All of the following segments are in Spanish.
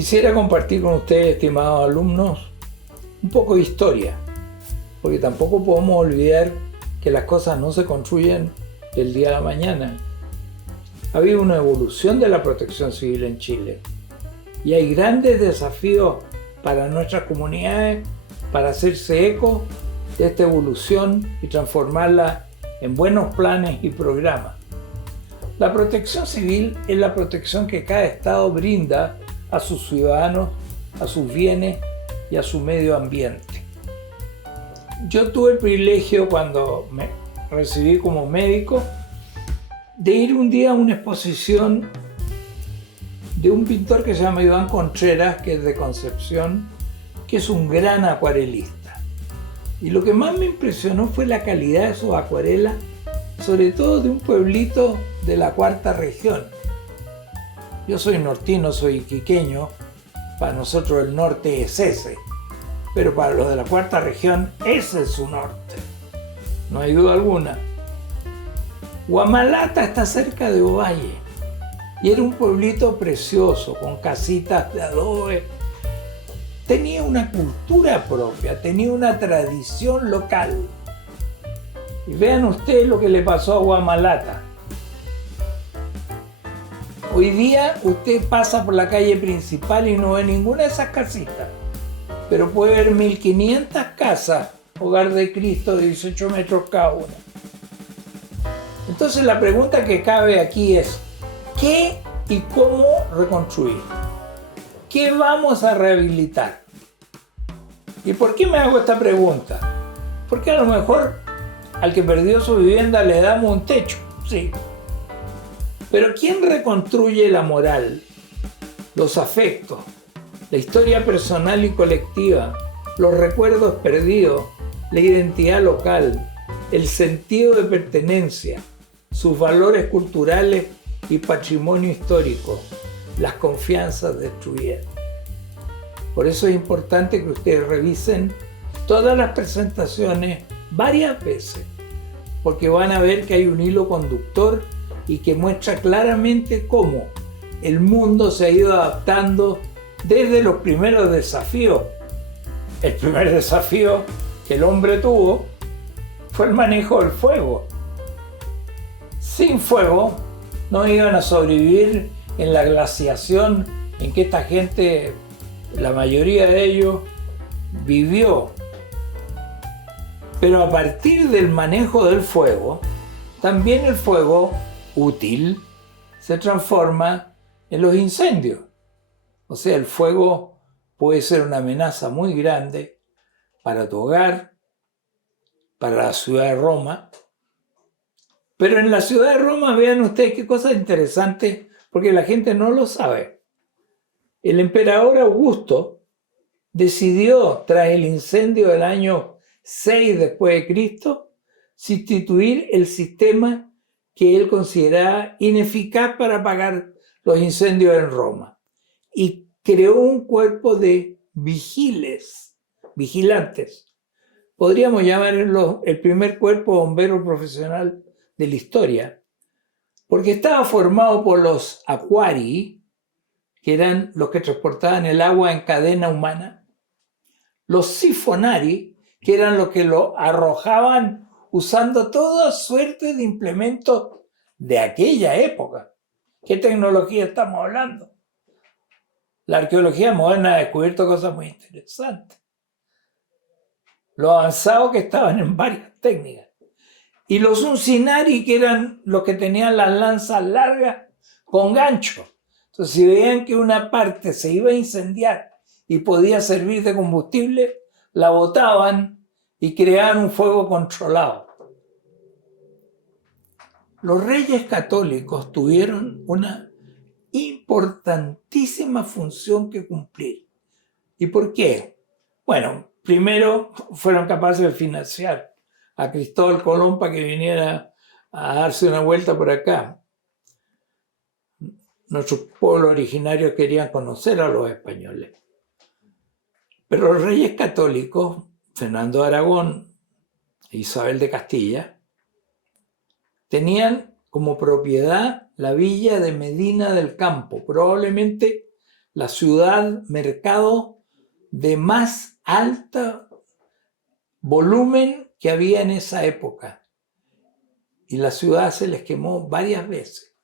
Quisiera compartir con ustedes, estimados alumnos, un poco de historia, porque tampoco podemos olvidar que las cosas no se construyen del día a la mañana. Ha habido una evolución de la protección civil en Chile y hay grandes desafíos para nuestras comunidades para hacerse eco de esta evolución y transformarla en buenos planes y programas. La protección civil es la protección que cada estado brinda a sus ciudadanos, a sus bienes y a su medio ambiente. Yo tuve el privilegio, cuando me recibí como médico, de ir un día a una exposición de un pintor que se llama Iván Contreras, que es de Concepción, que es un gran acuarelista. Y lo que más me impresionó fue la calidad de sus acuarelas, sobre todo de un pueblito de la cuarta región. Yo soy nortino, soy iquiqueño, para nosotros el norte es ese, pero para los de la cuarta región ese es su norte, no hay duda alguna. Huamalata está cerca de Ovalle y era un pueblito precioso, con casitas de adobe. Tenía una cultura propia, tenía una tradición local. Y vean ustedes lo que le pasó a Huamalata. Hoy día usted pasa por la calle principal y no ve ninguna de esas casitas, pero puede ver 1500 casas, Hogar de Cristo, de 18 metros cada una. Entonces la pregunta que cabe aquí es, ¿qué y cómo reconstruir? ¿Qué vamos a rehabilitar? ¿Y por qué me hago esta pregunta? Porque a lo mejor al que perdió su vivienda le damos un techo, sí. Pero ¿quién reconstruye la moral, los afectos, la historia personal y colectiva, los recuerdos perdidos, la identidad local, el sentido de pertenencia, sus valores culturales y patrimonio histórico, las confianzas destruidas? Por eso es importante que ustedes revisen todas las presentaciones varias veces, porque van a ver que hay un hilo conductor y que muestra claramente cómo el mundo se ha ido adaptando desde los primeros desafíos. El primer desafío que el hombre tuvo fue el manejo del fuego. Sin fuego no iban a sobrevivir en la glaciación en que esta gente, la mayoría de ellos, vivió. Pero a partir del manejo del fuego, también el fuego útil se transforma en los incendios. O sea, el fuego puede ser una amenaza muy grande para tu hogar, para la ciudad de Roma. Pero en la ciudad de Roma, vean ustedes qué cosa interesante, porque la gente no lo sabe. El emperador Augusto decidió, tras el incendio del año 6 después de Cristo, sustituir el sistema que él consideraba ineficaz para apagar los incendios en Roma, y creó un cuerpo de vigilantes. Podríamos llamarlo el primer cuerpo bombero profesional de la historia, porque estaba formado por los aquarii, que eran los que transportaban el agua en cadena humana, los sifonari, que eran los que lo arrojaban usando toda suerte de implementos de aquella época. ¿Qué tecnología estamos hablando? La arqueología moderna ha descubierto cosas muy interesantes. Lo avanzado que estaban en varias técnicas. Y los uncinari, que eran los que tenían las lanzas largas con gancho. Entonces, si veían que una parte se iba a incendiar y podía servir de combustible, la botaban y creaban un fuego controlado. Los reyes católicos tuvieron una importantísima función que cumplir. ¿Y por qué? Bueno, primero fueron capaces de financiar a Cristóbal Colón para que viniera a darse una vuelta por acá. Nuestros pueblos originarios querían conocer a los españoles. Pero los reyes católicos, Fernando de Aragón e Isabel de Castilla, tenían como propiedad la villa de Medina del Campo, probablemente la ciudad mercado de más alto volumen que había en esa época. Y la ciudad se les quemó varias veces.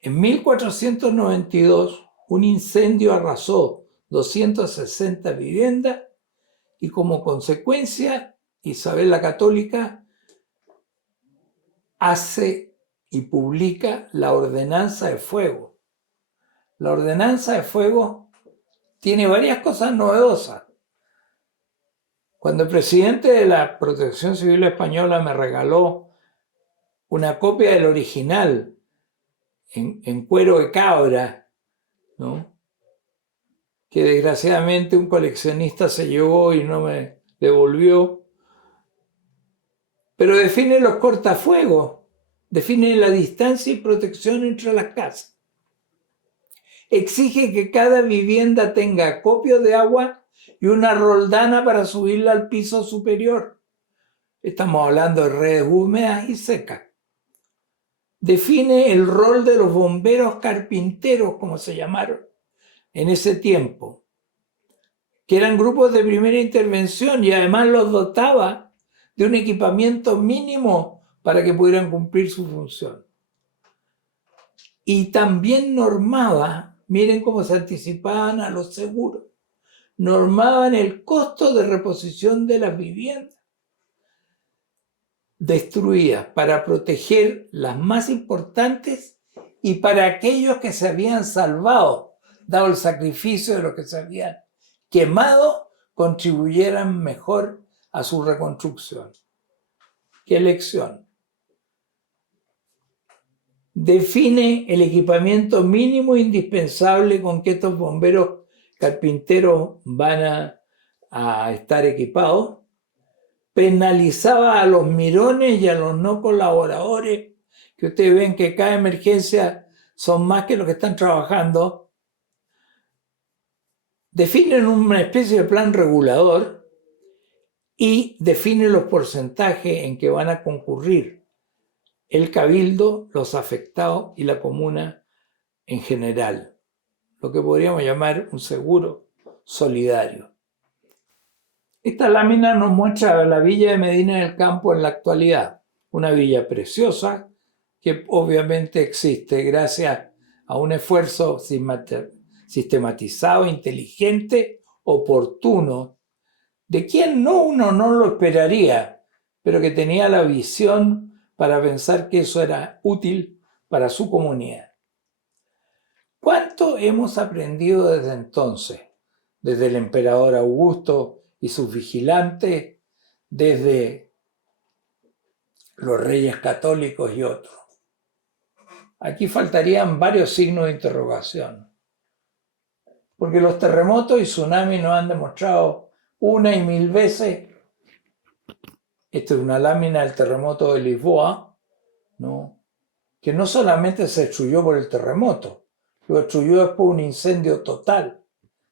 En 1492, un incendio arrasó 260 viviendas y como consecuencia, Isabel la Católica hace y publica la Ordenanza de Fuego. La Ordenanza de Fuego tiene varias cosas novedosas. Cuando el presidente de la Protección Civil Española me regaló una copia del original en cuero de cabra, ¿no?, que desgraciadamente un coleccionista se llevó y no me devolvió, pero define los cortafuegos, define la distancia y protección entre las casas. Exige que cada vivienda tenga acopio de agua y una roldana para subirla al piso superior. Estamos hablando de redes húmedas y secas. Define el rol de los bomberos carpinteros, como se llamaron en ese tiempo, que eran grupos de primera intervención, y además los dotaba de un equipamiento mínimo para que pudieran cumplir su función. Y también normaba, miren cómo se anticipaban a los seguros, normaban el costo de reposición de las viviendas destruidas para proteger las más importantes y para aquellos que se habían salvado, dado el sacrificio de los que se habían quemado, contribuyeran mejor a su reconstrucción. ¿Qué lección? Define el equipamiento mínimo indispensable con que estos bomberos carpinteros van a estar equipados. Penalizaba a los mirones y a los no colaboradores, que ustedes ven que cada emergencia son más que los que están trabajando. Definen una especie de plan regulador y definen los porcentajes en que van a concurrir el cabildo, los afectados y la comuna en general, lo que podríamos llamar un seguro solidario. Esta lámina nos muestra la villa de Medina del Campo en la actualidad, una villa preciosa que obviamente existe gracias a un esfuerzo sistematizado, inteligente, oportuno, de quien uno no lo esperaría, pero que tenía la visión para pensar que eso era útil para su comunidad. ¿Cuánto hemos aprendido desde entonces? Desde el emperador Augusto y sus vigilantes, desde los reyes católicos y otros. Aquí faltarían varios signos de interrogación, porque los terremotos y tsunamis nos han demostrado una y mil veces. Esta es una lámina del terremoto de Lisboa, ¿no?, que no solamente se destruyó por el terremoto, lo destruyó después un incendio total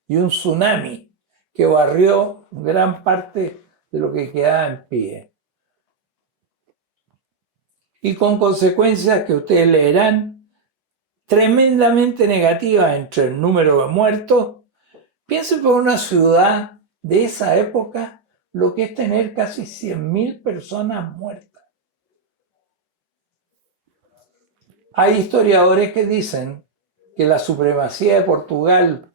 y un tsunami que barrió gran parte de lo que quedaba en pie. Y con consecuencias que ustedes leerán tremendamente negativas entre el número de muertos. Piensen por una ciudad de esa época lo que es tener casi 100.000 personas muertas. Hay historiadores que dicen que la supremacía de Portugal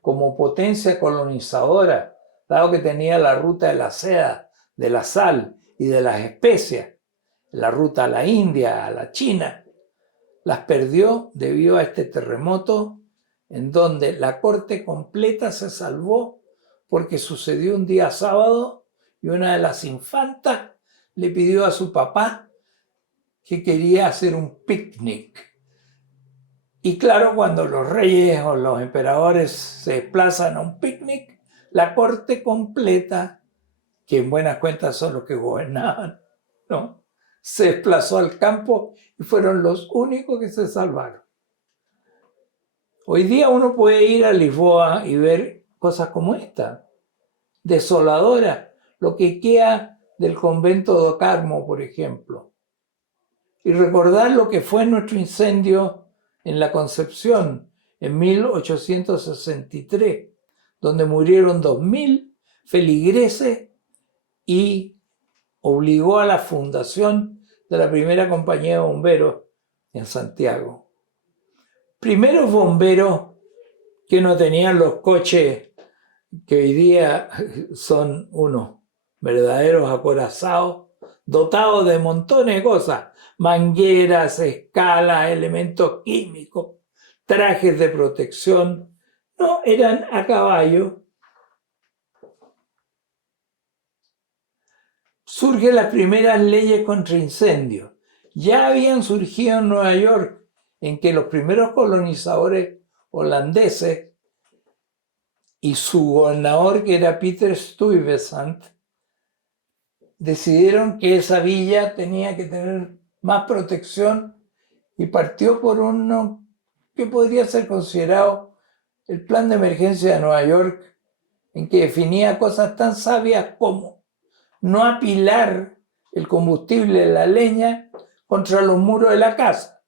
como potencia colonizadora, dado que tenía la ruta de la seda, de la sal y de las especias, la ruta a la India, a la China, las perdió debido a este terremoto, en donde la corte completa se salvó porque sucedió un día sábado y una de las infantas le pidió a su papá que quería hacer un picnic. Y claro, cuando los reyes o los emperadores se desplazan a un picnic, la corte completa, que en buenas cuentas son los que gobernaban, ¿no?, se desplazó al campo y fueron los únicos que se salvaron. Hoy día uno puede ir a Lisboa y ver cosas como esta, desoladoras, lo que queda del convento do Carmo, por ejemplo, y recordar lo que fue nuestro incendio en la Concepción, en 1863, donde murieron 2000 feligreses y obligó a la fundación de la primera compañía de bomberos en Santiago. Primeros bomberos que no tenían los coches que hoy día son unos verdaderos acorazados, dotados de montones de cosas, mangueras, escalas, elementos químicos, trajes de protección. No, eran a caballo. Surgen las primeras leyes contra incendios. Ya habían surgido en Nueva York, en que los primeros colonizadores holandeses y su gobernador, que era Peter Stuyvesant, decidieron que esa villa tenía que tener más protección y partió por uno que podría ser considerado el plan de emergencia de Nueva York, en que definía cosas tan sabias como no apilar el combustible de la leña contra los muros de la casa.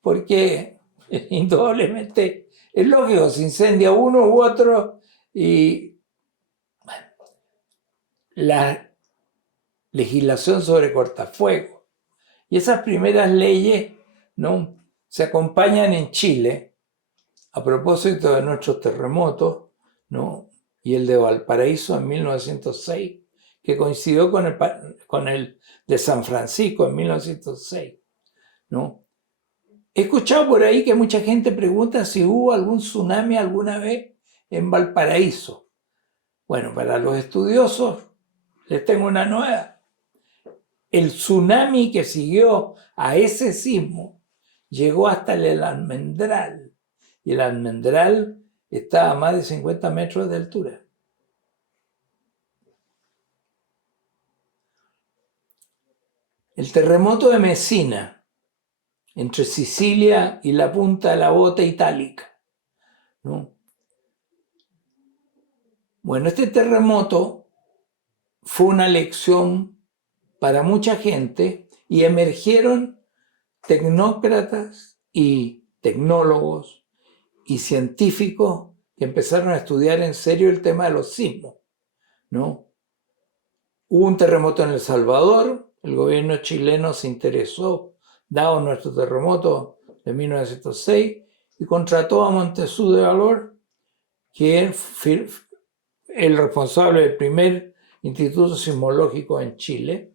Porque indudablemente es lógico, se incendia uno u otro y bueno, la legislación sobre cortafuegos. Y esas primeras leyes, ¿no?, se acompañan en Chile, a propósito de nuestros terremotos, ¿no?, y el de Valparaíso en 1906, que coincidió con el de San Francisco en 1906, ¿no? He escuchado por ahí que mucha gente pregunta si hubo algún tsunami alguna vez en Valparaíso. Bueno, para los estudiosos les tengo una nueva. El tsunami que siguió a ese sismo llegó hasta el Almendral, y el Almendral está a más de 50 metros de altura. El terremoto de Messina, entre Sicilia y la punta de la bota itálica, ¿no? Bueno, este terremoto fue una lección para mucha gente y emergieron tecnócratas y tecnólogos y científicos que empezaron a estudiar en serio el tema de los sismos, ¿no? Hubo un terremoto en El Salvador, el gobierno chileno se interesó, dado nuestro terremoto de 1906, y contrató a Montezú de Valor, que es el responsable del primer instituto sismológico en Chile,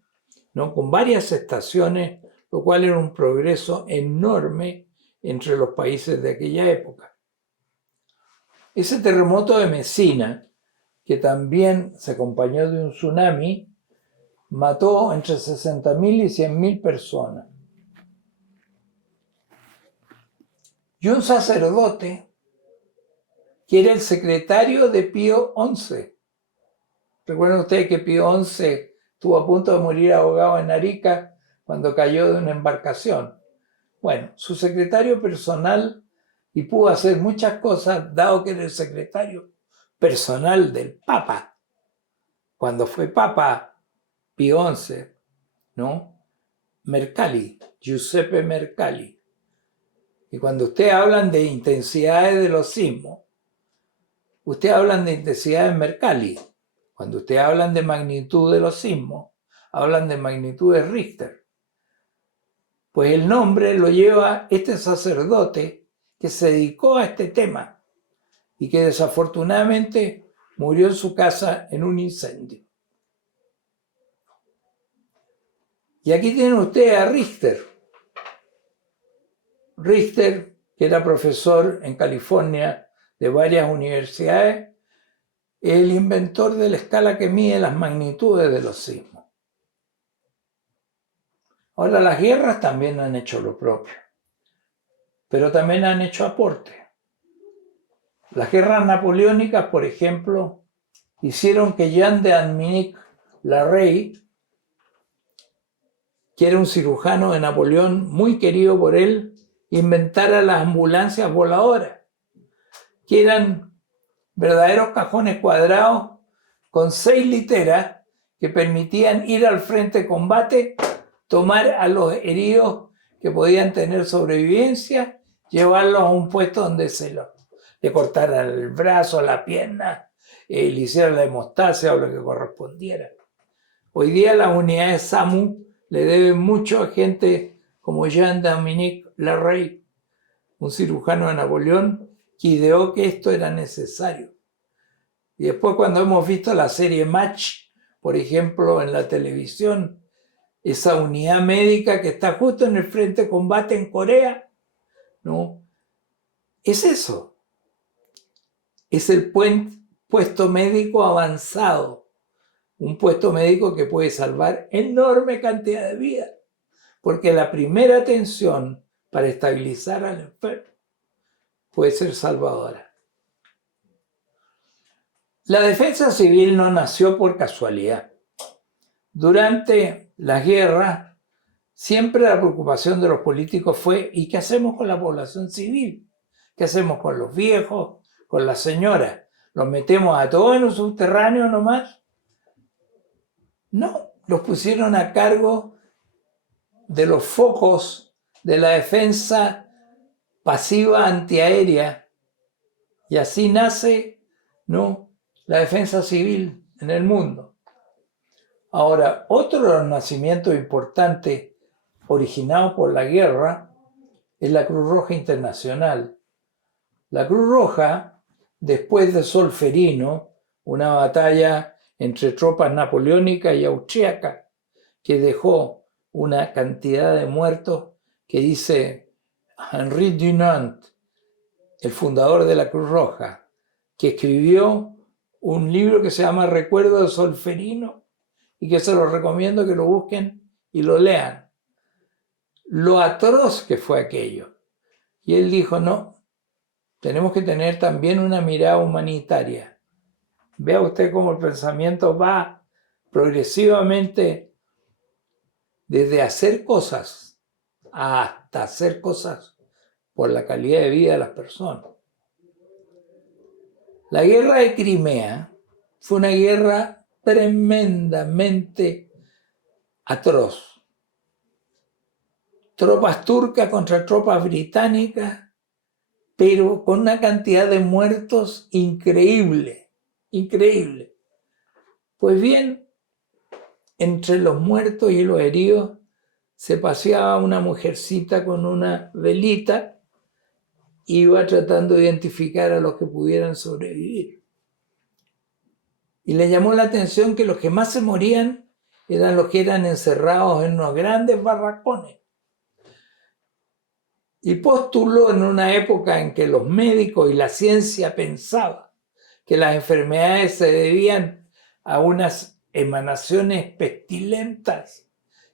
¿no?, con varias estaciones, lo cual era un progreso enorme entre los países de aquella época. Ese terremoto de Messina, que también se acompañó de un tsunami, mató entre 60.000 y 100.000 personas. Y un sacerdote, que era el secretario de Pío XI. Recuerden ustedes que Pío XI estuvo a punto de morir ahogado en Arica cuando cayó de una embarcación. Bueno, su secretario personal, y pudo hacer muchas cosas, dado que era el secretario personal del Papa, cuando fue Papa Pío XI, ¿no? Mercalli, Giuseppe Mercalli. Y cuando ustedes hablan de intensidades de los sismos, ustedes hablan de intensidades Mercalli. Cuando ustedes hablan de magnitud de los sismos, hablan de magnitudes Richter. Pues el nombre lo lleva este sacerdote que se dedicó a este tema y que desafortunadamente murió en su casa en un incendio. Y aquí tienen ustedes a Richter. Richter, que era profesor en California de varias universidades, es el inventor de la escala que mide las magnitudes de los sismos. Ahora, las guerras también han hecho lo propio, pero también han hecho aporte. Las guerras napoleónicas, por ejemplo, hicieron que Jean de Dominique Larrey, que era un cirujano de Napoleón muy querido por él, inventara las ambulancias voladoras, que eran verdaderos cajones cuadrados con 6 literas que permitían ir al frente de combate, tomar a los heridos que podían tener sobrevivencia llevarlos a un puesto donde le cortaran el brazo, la pierna, le hicieran la hemostasia o lo que correspondiera. Hoy día las unidades SAMU le deben mucho a gente como Jean-Dominique Larrey, un cirujano de Napoleón, que ideó que esto era necesario. Y después, cuando hemos visto la serie Match, por ejemplo, en la televisión, esa unidad médica que está justo en el frente de combate en Corea, ¿no? Es eso. Es el puesto médico avanzado. Un puesto médico que puede salvar enorme cantidad de vidas. Porque la primera atención para estabilizar al enfermo puede ser salvadora. La defensa civil no nació por casualidad. Durante las guerras, siempre la preocupación de los políticos fue: ¿y qué hacemos con la población civil? ¿Qué hacemos con los viejos, con las señoras? ¿Los metemos a todos en los subterráneos nomás? No, los pusieron a cargo de los focos de la defensa pasiva antiaérea, y así nace, ¿no?, la defensa civil en el mundo. Ahora, otro de los nacimientos importantes originados por la guerra es la Cruz Roja Internacional. La Cruz Roja, después de Solferino, una batalla entre tropas napoleónicas y austríacas que dejó una cantidad de muertos, que dice Henri Dunant, el fundador de la Cruz Roja, que escribió un libro que se llama Recuerdo de Solferino, y que se los recomiendo que lo busquen y lo lean. Lo atroz que fue aquello. Y él dijo: no, tenemos que tener también una mirada humanitaria. Vea usted cómo el pensamiento va progresivamente desde hacer cosas hasta hacer cosas por la calidad de vida de las personas. La guerra de Crimea fue una guerra tremendamente atroz. Tropas turcas contra tropas británicas, pero con una cantidad de muertos increíble, increíble. Pues bien, entre los muertos y los heridos se paseaba una mujercita con una velita, iba tratando de identificar a los que pudieran sobrevivir. Y le llamó la atención que los que más se morían eran los que eran encerrados en unos grandes barracones. Y postuló, en una época en que los médicos y la ciencia pensaban que las enfermedades se debían a unas emanaciones pestilentas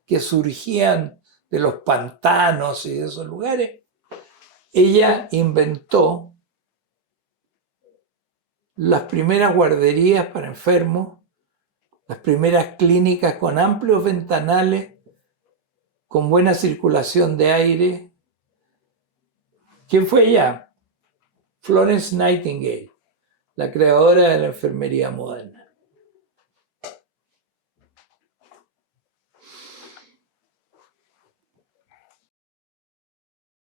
que surgían de los pantanos y de esos lugares, ella inventó las primeras guarderías para enfermos, las primeras clínicas con amplios ventanales, con buena circulación de aire. ¿Quién fue ella? Florence Nightingale, la creadora de la enfermería moderna.